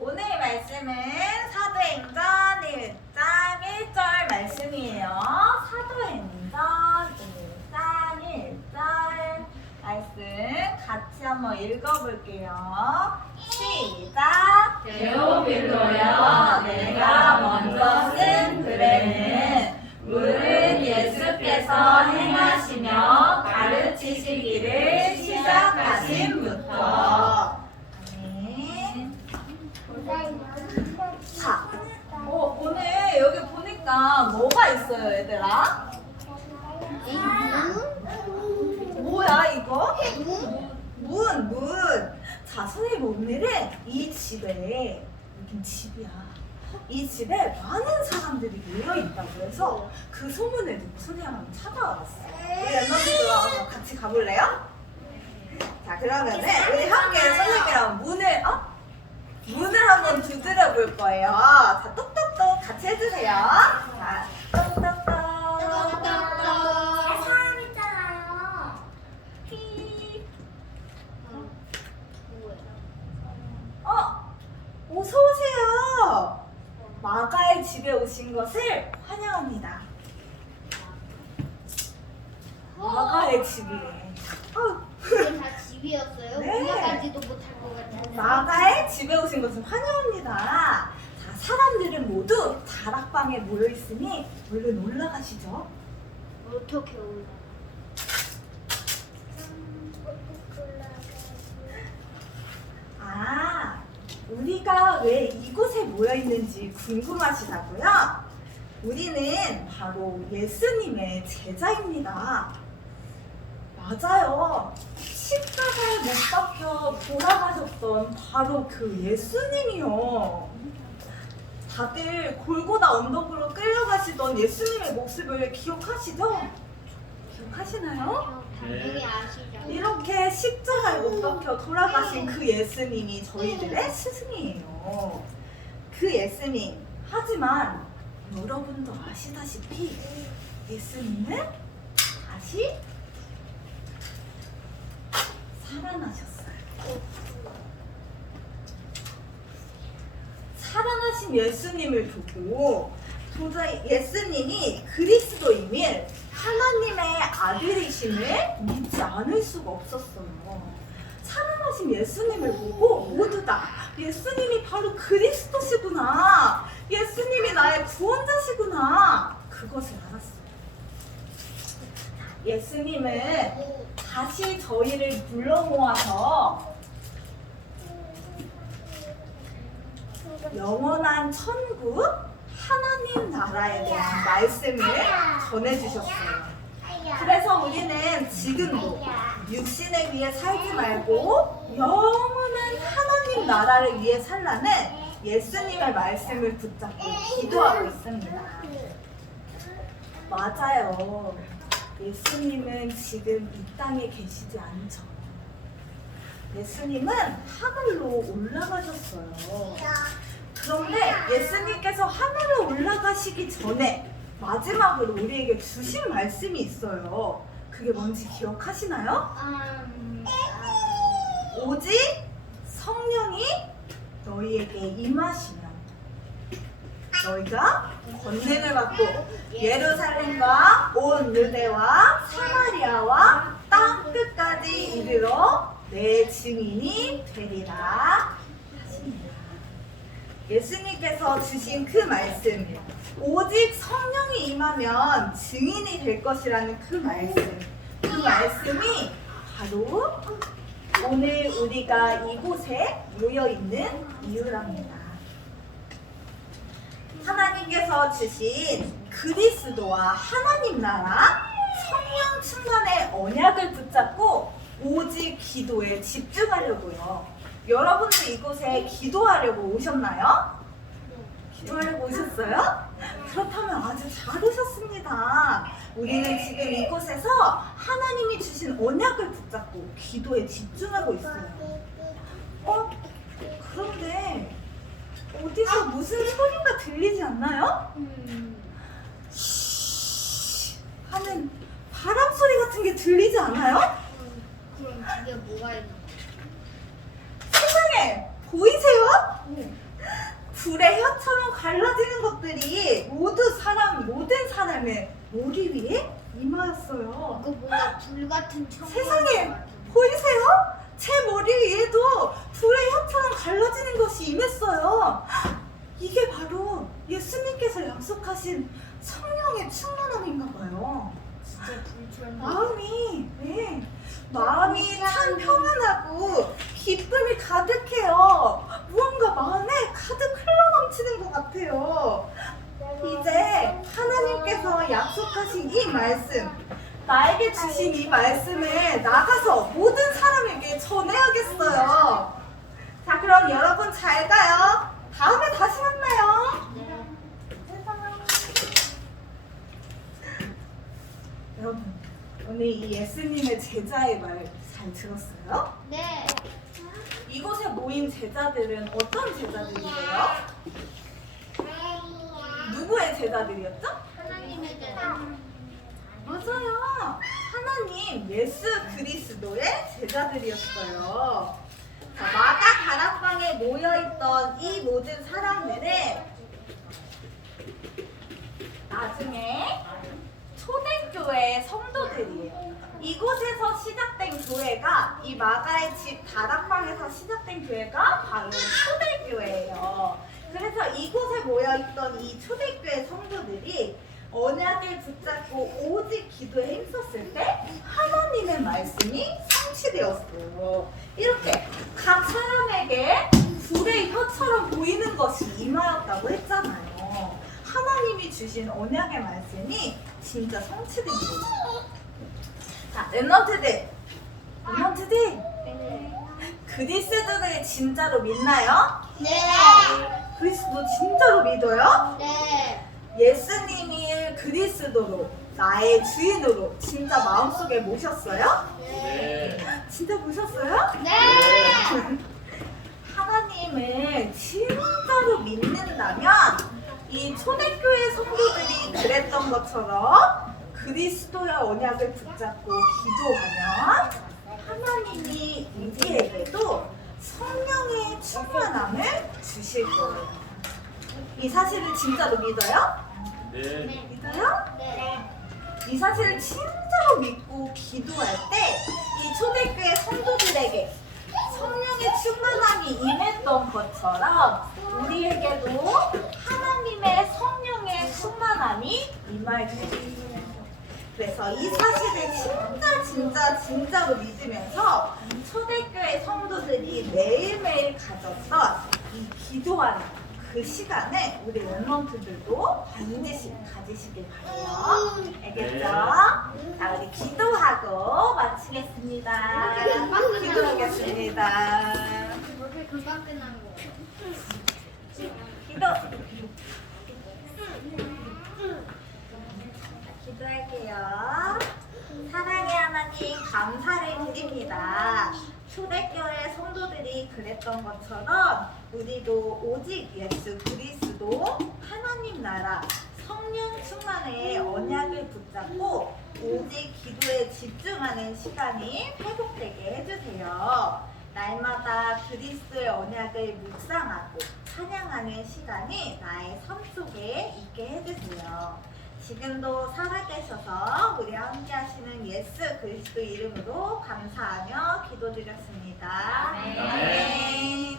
오늘 말씀은 사도행전 1장 1절 말씀이에요. 사도행전 1장 1절 말씀 같이 한번 읽어볼게요. 시작! 데오빌로여, 내가 먼저 쓴 글에는 물은 예수께서 행하시며 가르치시기를 시작하심부터 아멘. 자, 어, 오늘 여기 보니까 뭐가 있어요, 얘들아? 뭐야, 이거? 문, 문. 자, 선생님 오늘은 이 집에, 여긴 집이야. 이 집에 많은 사람들이 모여 있다고 해서 그 소문을 듣고 선생님 한번 찾아왔어요. 우리 멤버들 와서 같이 가볼래요? 자, 그러면은 우리 함께 선생님이랑 문을, 어? 문을 한번 두드려 볼 거예요. 자, 똑똑똑 같이 해주세요. 자, 똑똑똑. 피. 어, 어서 오세요. 마가의 집에 오신 것을 환영합니다. 마가의 집이래. 어, 다 집이었어요? 네. 올라가지도 못할 것 같은데. 마가의 집에 오신 것을 환영합니다. 자, 사람들은 모두 다락방에 모여 있으니 얼른 올라가시죠. 어떻게 올라? 아, 우리가 왜 이곳에 모여 있는지 궁금하시다고요? 우리는 바로 예수님의 제자입니다. 맞아요. 십자가에 못 박혀 돌아가셨던 바로 그 예수님이요. 다들 골고다 언덕으로 끌려가시던 예수님의 모습을 기억하시죠? 기억하시나요? 당연히 아시죠. 이렇게 십자가에 못 박혀 돌아가신 그 예수님이 저희들의 스승이에요. 그 예수님. 하지만 여러분도 아시다시피 예수님은 다시 살아나셨어요. 살아나신 예수님을 두고 도저히 예수님이 그리스도임을 하나님의 아들이심을 믿지 않을 수가 없었어요. 살아나신 예수님을 보고 모두 다 예수님이 바로 그리스도시구나. 예수님이 나의 구원자시구나. 그것을 알았어요. 예수님은 다시 저희를 불러 모아서 영원한 천국 하나님 나라에 대한 말씀을 전해주셨어요. 그래서 우리는 지금도 육신을 위해 살지 말고 영원한 하나님 나라를 위해 살라는 예수님의 말씀을 붙잡고 기도하고 있습니다. 맞아요. 예수님은 지금 이 땅에 계시지 않죠. 예수님은 하늘로 올라가셨어요. 그런데 예수님께서 하늘로 올라가시기 전에 마지막으로 우리에게 주신 말씀이 있어요. 그게 뭔지 기억하시나요? 음, 오직 성령이 너희에게 임하시면 너희가 권능을 받고 예루살렘과 온 유대와 사마리아와 땅 끝까지 이르러 내 증인이 되리라 하십니다. 예수님께서 주신 그 말씀, 오직 성령이 임하면 증인이 될 것이라는 그 말씀, 그 말씀이 바로 오늘 우리가 이곳에 모여 있는 이유랍니다. 하나님께서 주신 그리스도와 하나님 나라 성령 충만의 언약을 붙잡고 오직 기도에 집중하려고요. 여러분도 이곳에 기도하려고 오셨나요? 기도하려고 오셨어요? 그렇다면 아주 잘 오셨습니다. 우리는 지금 이곳에서 하나님이 주신 언약을 붙잡고 기도에 집중하고 있어요. 어? 그런데 어디서 아, 무슨 그 소리가 들리지 않나요? 쉬 하는 바람 소리 같은 게 들리지 않아요? 음, 그럼 이게 뭐가 있나? 세상에 보이세요? 불의 혀처럼 갈라지는 것들이 모두 사람 모든 사람의 머리 위에 임하였어요. 그 뭔가 불 같은 청. 세상에 보이세요? 제 머리 위에 약속하신 성령의 충만함인가 봐요. 진짜 불처럼. 마음이 네, 마음이 참 평안하고 기쁨이 가득해요. 무언가 마음에 가득 흘러넘치는 것 같아요. 이제 하나님께서 약속하신 이 말씀, 나에게 주신 이 말씀을 나가서 모든 사람에게 전해야겠어요. 자, 그럼 여러분 잘 가요. 다음에 다시 만나요. 네. 여러분, 오늘 이 예수님의 제자의 말 잘 들었어요? 네. 이곳에 모인 제자들은 어떤 제자들이에요? 누구의 제자들이었죠? 하나님의 제자. 맞아요. 하나님 예수 그리스도의 제자들이었어요. 자, 마가 다락방에 모여있던 이 모든 사람들은 나중에 초대교회의 성도들이에요. 이곳에서 시작된 교회가 이 마가의 집 다락방에서 시작된 교회가 바로 초대교회예요. 그래서 이곳에 모여있던 이 초대교회 성도들이 언약을 붙잡고 오직 기도에 힘썼을 때 하나님의 말씀이 성취되었어요. 이렇게 각 사람에게 불의 혀처럼 보이는 것이 임하였다고 했잖아요. 하나님이 주신 언약의 말씀이 진짜 성취된 거죠. 자, 랩런트들. 랩런트들. 네. 그리스도를 진짜로 믿나요? 네. 그리스도 진짜로 믿어요? 네. 예수님이 그리스도로 나의 주인으로 진짜 마음속에 모셨어요? 네. 진짜 모셨어요? 네. 하나님을 진짜로 믿는다면 이 초대교회 성도들이 그랬던 것처럼 그리스도의 언약을 붙잡고 기도하면 하나님이 우리에게도 성령의 충만함을 주실 거예요. 이 사실을 진짜로 믿어요? 네. 믿어요? 네. 이 사실을 진짜로 믿고 기도할 때 이 초대교회 성도들에게 성령의 충만함이 임했던 것처럼 우리에게도 충만함이 임할 것입니다. 그래서 이 사실을 진짜 진짜 진짜로 믿으면서 초대교회 성도들이 매일매일 가졌던 이 기도하는 그 시간을 우리 랩런트들도 반드시 가지시길 바래요. 알겠죠? 자, 우리 기도하고 마치겠습니다. 기도하겠습니다. 이렇게 금방 끝난 거. 기도. 기도할게요. 사랑의 하나님 감사를 드립니다. 초대교회 성도들이 그랬던 것처럼 우리도 오직 예수 그리스도 하나님 나라 성령 충만의 언약을 붙잡고 오직 기도에 집중하는 시간이 회복되게 해주세요. 날마다 그리스도의 언약을 묵상하고 찬양하는 시간이 나의 삶 속에 있게 해주세요. 지금도 살아계셔서 우리 함께 하시는 예수 그리스도 이름으로 감사하며 기도드렸습니다. 아멘. 아멘.